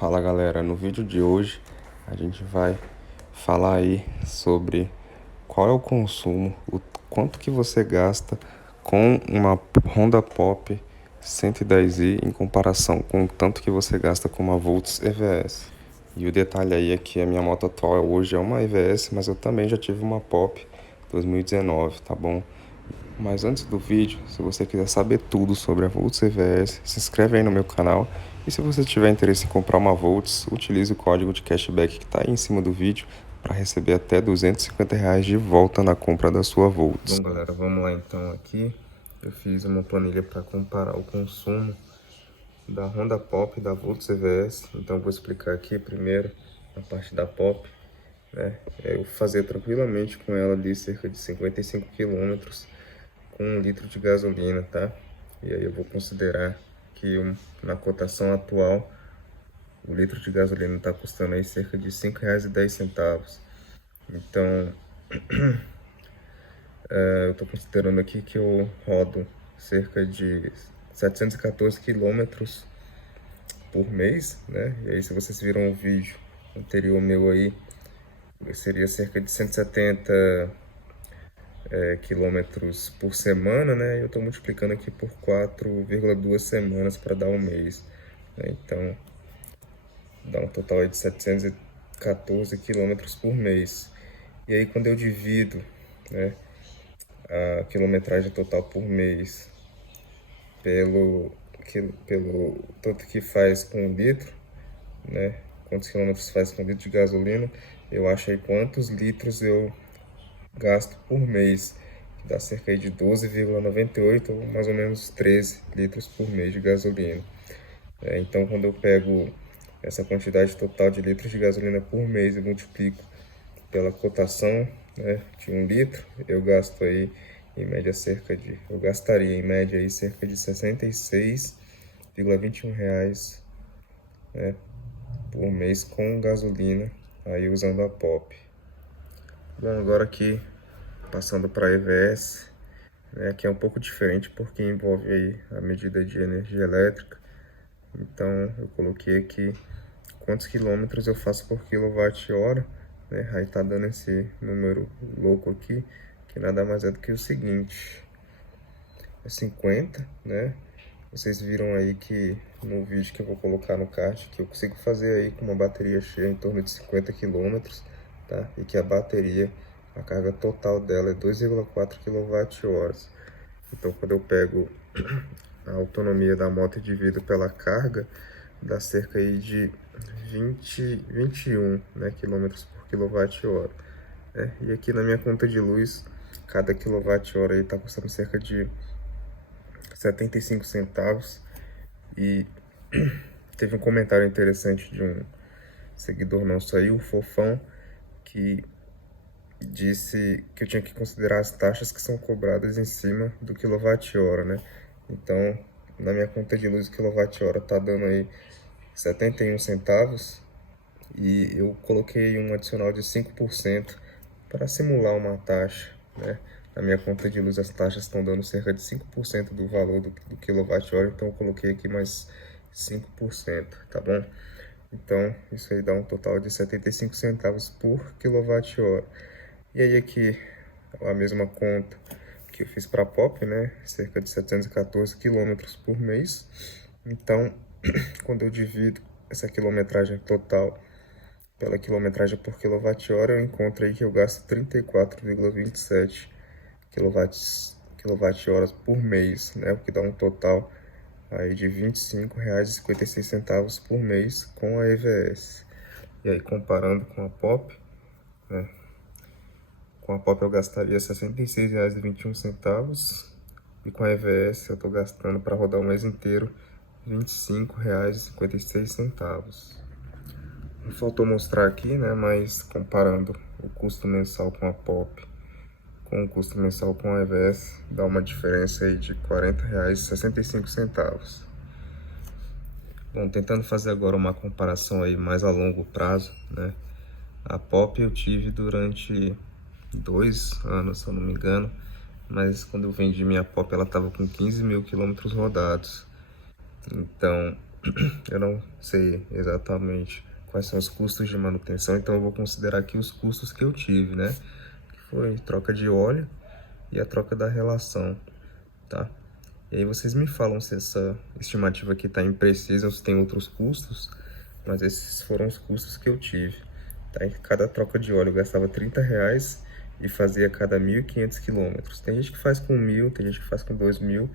Fala galera, no vídeo de hoje a gente vai falar aí sobre qual é o consumo, o quanto que você gasta com uma Honda Pop 110i em comparação com o tanto que você gasta com uma Volts EVS. E o detalhe aí é que a minha moto atual hoje é uma EVS, mas eu também já tive uma Pop 2019, tá bom? Mas antes do vídeo, se você quiser saber tudo sobre a Volts EVS, se inscreve aí no meu canal. E se você tiver interesse em comprar uma Volts, utilize o código de cashback que está aí em cima do vídeo para receber até R$ 250 de volta na compra da sua Volts. Bom galera, vamos lá então aqui. Eu fiz uma planilha para comparar o consumo da Honda Pop e da Volts EVS. Então eu vou explicar aqui primeiro a parte da Pop, né? Eu fazer tranquilamente com ela de cerca de 55 quilômetros com 1 litro de gasolina, tá? E aí eu vou considerar que na cotação atual o litro de gasolina está custando aí cerca de R$ 5,10. Então eu estou considerando aqui que eu rodo cerca de 714 quilômetros por mês, né? E aí se vocês viram o vídeo anterior meu aí, seria cerca de 170 quilômetros por semana, né? Eu estou multiplicando aqui por 4,2 semanas para dar um mês, né? Então dá um total de 714 quilômetros por mês. E aí quando eu divido, né, a quilometragem total por mês pelo tanto que faz com 1 litro, né? Quantos quilômetros faz com 1 litro de gasolina, eu acho aí quantos litros eu gasto por mês, que dá cerca de 12,98 ou mais ou menos 13 litros por mês de gasolina. Então, quando eu pego essa quantidade total de litros de gasolina por mês e multiplico pela cotação, né, de 1 litro, eu gasto aí em média eu gastaria em média aí cerca de R$ 66,21, né, por mês com gasolina, aí usando a Pop. Bom, agora aqui passando para a EVS, né, que é um pouco diferente porque envolve aí a medida de energia elétrica. Então eu coloquei aqui quantos quilômetros eu faço por quilowatt-hora, né? Aí tá dando esse número louco aqui, que nada mais é do que o seguinte: é 50, né? Vocês viram aí que no vídeo que eu vou colocar no card, que eu consigo fazer aí com uma bateria cheia em torno de 50 quilômetros, tá? E que a bateria, a carga total dela é 2,4 kWh. Então quando eu pego a autonomia da moto e divido pela carga, dá cerca aí de 21, né, quilômetros por quilowatt-hora. E aqui na minha conta de luz, cada quilowatt-hora aí tá custando cerca de 75 centavos. E teve um comentário interessante de um seguidor nosso aí, o Fofão, que disse que eu tinha que considerar as taxas que são cobradas em cima do quilowatt-hora, né? Então, na minha conta de luz, o quilowatt-hora tá dando aí 71 centavos e eu coloquei um adicional de 5% para simular uma taxa, né? Na minha conta de luz as taxas estão dando cerca de 5% do valor do quilowatt-hora, então eu coloquei aqui mais 5%, tá bom? Então isso aí dá um total de 75 centavos por quilowatt-hora. E aí aqui a mesma conta que eu fiz para a Pop, né? Cerca de 714 quilômetros por mês. Então, quando eu divido essa quilometragem total pela quilometragem por quilowatt-hora, eu encontro aí que eu gasto 34,27 kWh por mês, né? O que dá um total aí de R$ 25,56 por mês com a EVS. E aí comparando com a Pop, né? Com a Pop eu gastaria R$ 66,21 e com a EVS eu estou gastando para rodar o mês inteiro R$ 25,56. Não faltou mostrar aqui, né? Mas comparando o custo mensal com a Pop com o custo mensal com a EVS, dá uma diferença aí de R$ 40,65. Bom, tentando fazer agora uma comparação aí mais a longo prazo, né? A Pop eu tive durante 2 anos, se eu não me engano, mas quando eu vendi minha Pop ela estava com 15 mil quilômetros rodados. Então eu não sei exatamente quais são os custos de manutenção, então eu vou considerar aqui os custos que eu tive, né? Que foi troca de óleo e a troca da relação, tá? E aí vocês me falam se essa estimativa aqui está imprecisa ou se tem outros custos, mas esses foram os custos que eu tive, tá? Em cada troca de óleo eu gastava R$ 30 e fazia a cada 1.500 quilômetros. Tem gente que faz com 1.000, tem gente que faz com 2.000,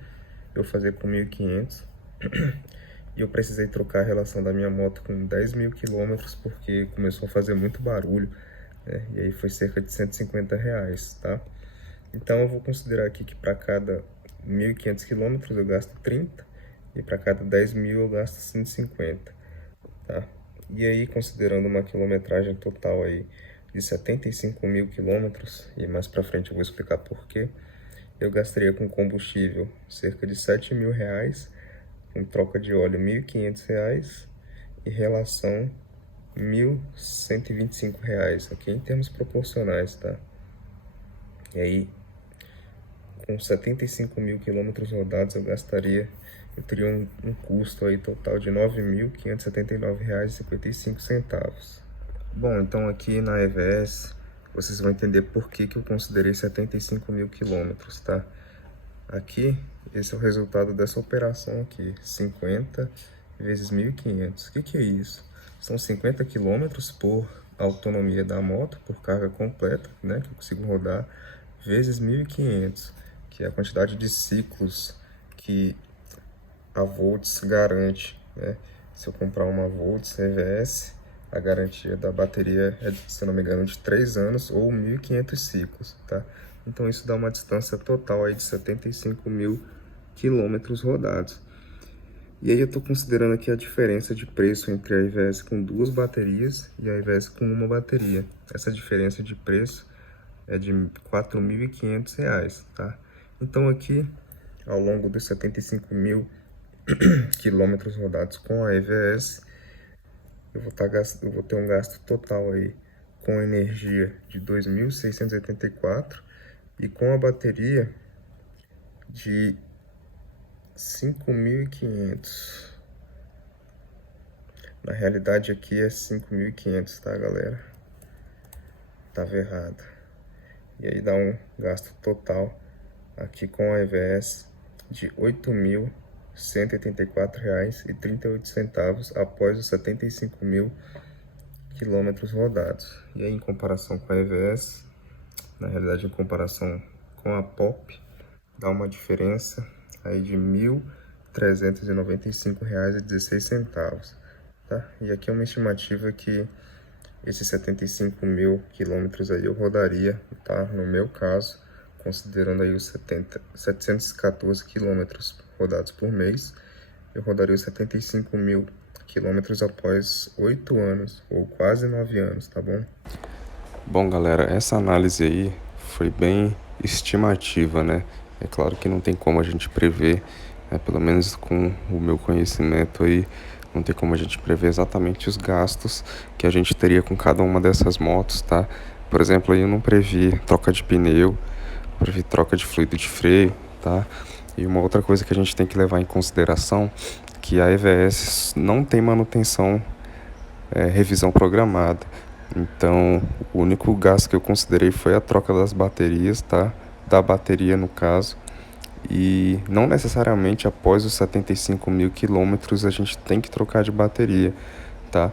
eu fazia com 1.500. E eu precisei trocar a relação da minha moto com 10.000 quilômetros porque começou a fazer muito barulho, né? E aí foi cerca de R$ 150, tá? Então eu vou considerar aqui que para cada 1.500 quilômetros eu gasto 30 e para cada 10.000 eu gasto 150, tá? E aí, considerando uma quilometragem total aí de 75.000 quilômetros, e mais para frente eu vou explicar por quê, eu gastaria com combustível cerca de R$ 7.000, com troca de óleo R$ 1.500 e relação R$ 1.125, aqui em termos proporcionais, tá? E aí, com 75.000 quilômetros rodados, eu teria um custo aí total de R$ 9.579,55. Bom, então aqui na EVS, vocês vão entender por que eu considerei 75.000 quilômetros, tá? Aqui, esse é o resultado dessa operação aqui, 50 vezes 1.500. O que é isso? São 50 quilômetros por autonomia da moto, por carga completa, né, que eu consigo rodar, vezes 1.500, que é a quantidade de ciclos que a Volts garante, né? Se eu comprar uma Volts EVS, a garantia da bateria é, se eu não me engano, de 3 anos ou 1.500 ciclos, tá? Então isso dá uma distância total aí de 75.000 quilômetros rodados. E aí eu estou considerando aqui a diferença de preço entre a EVS com 2 baterias e a EVS com uma bateria. Essa diferença de preço é de R$ 4.500, tá? Então aqui, ao longo dos 75.000 quilômetros rodados com a EVS, eu vou ter um gasto total aí com energia de 2.684 e com a bateria de 5.500. Na realidade aqui é 5.500, tá, galera? Tava errado. E aí dá um gasto total aqui com a EVS de R$ 8.184,38 após os 75.000 quilômetros rodados. E aí, em comparação com a EVS, na realidade, em comparação com a POP, dá uma diferença aí de R$ 1.395,16, tá? E aqui é uma estimativa que esses 75.000 quilômetros aí eu rodaria, tá? No meu caso, considerando aí os 714 quilômetros rodados por mês, eu rodaria os 75.000 quilômetros após 8 anos, ou quase 9 anos, tá bom? Bom, galera, essa análise aí foi bem estimativa, né? É claro que não tem como a gente prever, né? Pelo menos com o meu conhecimento aí, não tem como a gente prever exatamente os gastos que a gente teria com cada uma dessas motos, tá? Por exemplo, aí eu não previ troca de pneu, previ troca de fluido de freio, tá? E uma outra coisa que a gente tem que levar em consideração, que a EVS não tem manutenção, revisão programada. Então, o único gasto que eu considerei foi a troca das baterias, tá? Da bateria, no caso. E não necessariamente após os 75.000 quilômetros a gente tem que trocar de bateria, tá?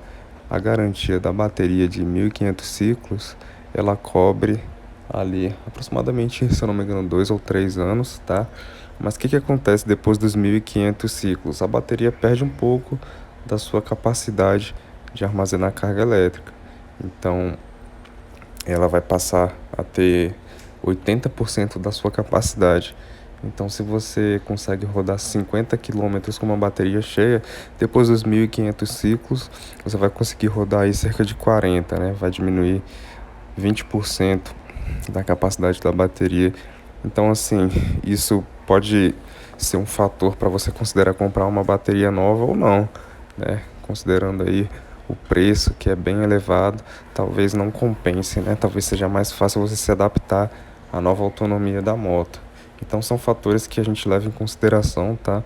A garantia da bateria de 1.500 ciclos, ela cobre ali aproximadamente, se eu não me engano, 2 ou 3 anos, tá? Mas o que acontece depois dos 1.500 ciclos? A bateria perde um pouco da sua capacidade de armazenar carga elétrica. Então, ela vai passar a ter 80% da sua capacidade. Então, se você consegue rodar 50 quilômetros com uma bateria cheia, depois dos 1.500 ciclos, você vai conseguir rodar aí cerca de 40, né? Vai diminuir 20% da capacidade da bateria. Então, assim, isso pode ser um fator para você considerar comprar uma bateria nova ou não, né? Considerando aí o preço, que é bem elevado, talvez não compense, né? Talvez seja mais fácil você se adaptar à nova autonomia da moto. Então são fatores que a gente leva em consideração, tá?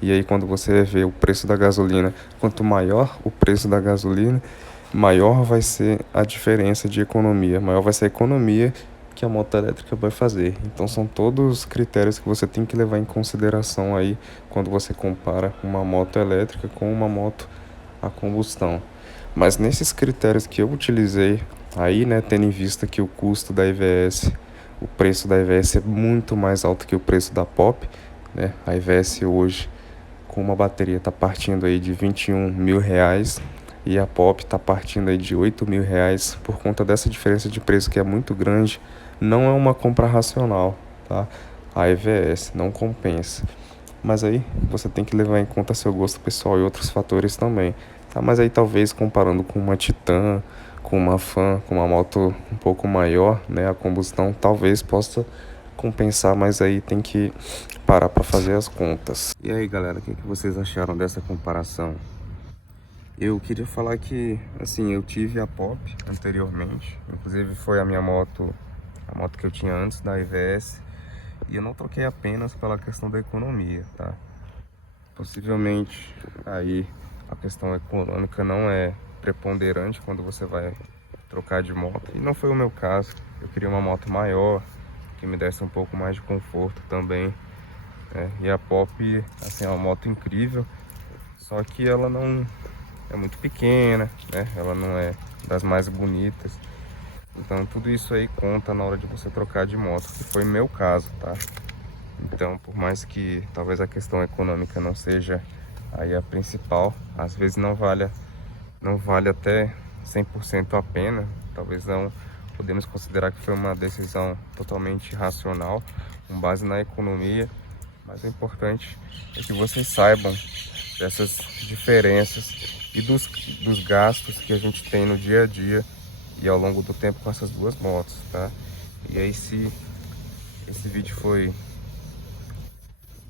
E aí quando você vê o preço da gasolina, quanto maior o preço da gasolina, maior vai ser a diferença de economia, maior vai ser a economia que a moto elétrica vai fazer. Então são todos critérios que você tem que levar em consideração aí quando você compara uma moto elétrica com uma moto a combustão. Mas nesses critérios que eu utilizei aí, né, tendo em vista que o custo da EVS, o preço da EVS é muito mais alto que o preço da Pop, né? A EVS hoje com uma bateria está partindo aí de R$ 21.000 e a Pop está partindo aí de R$ 8.000. Por conta dessa diferença de preço que é muito grande, não é uma compra racional, tá? A EVS não compensa. Mas aí você tem que levar em conta seu gosto pessoal e outros fatores também, tá? Mas aí talvez comparando com uma Titan, com uma Fan, com uma moto um pouco maior, né, a combustão talvez possa compensar, mas aí tem que parar para fazer as contas. E aí, galera, o que vocês acharam dessa comparação? Eu queria falar que, assim, eu tive a Pop anteriormente, inclusive foi a minha moto, a moto que eu tinha antes da EVS, e eu não troquei apenas pela questão da economia, tá? Possivelmente aí a questão econômica não é preponderante quando você vai trocar de moto, e não foi o meu caso. Eu queria uma moto maior, que me desse um pouco mais de conforto também, né? E a Pop, assim, é uma moto incrível, só que ela não é muito pequena, né? Ela não é das mais bonitas. Então tudo isso aí conta na hora de você trocar de moto, que foi meu caso, tá? Então, por mais que talvez a questão econômica não seja aí a principal, às vezes não vale até 100% a pena. Talvez não podemos considerar que foi uma decisão totalmente racional, com base na economia, mas o importante é que vocês saibam dessas diferenças e dos gastos que a gente tem no dia a dia e ao longo do tempo com essas duas motos, tá? E aí, se esse vídeo foi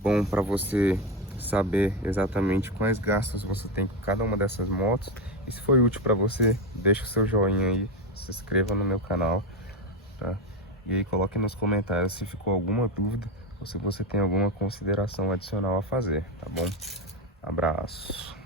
bom para você saber exatamente quais gastos você tem com cada uma dessas motos, e se foi útil para você, deixa o seu joinha aí, se inscreva no meu canal, tá? E aí coloque nos comentários se ficou alguma dúvida ou se você tem alguma consideração adicional a fazer, tá bom? Abraço!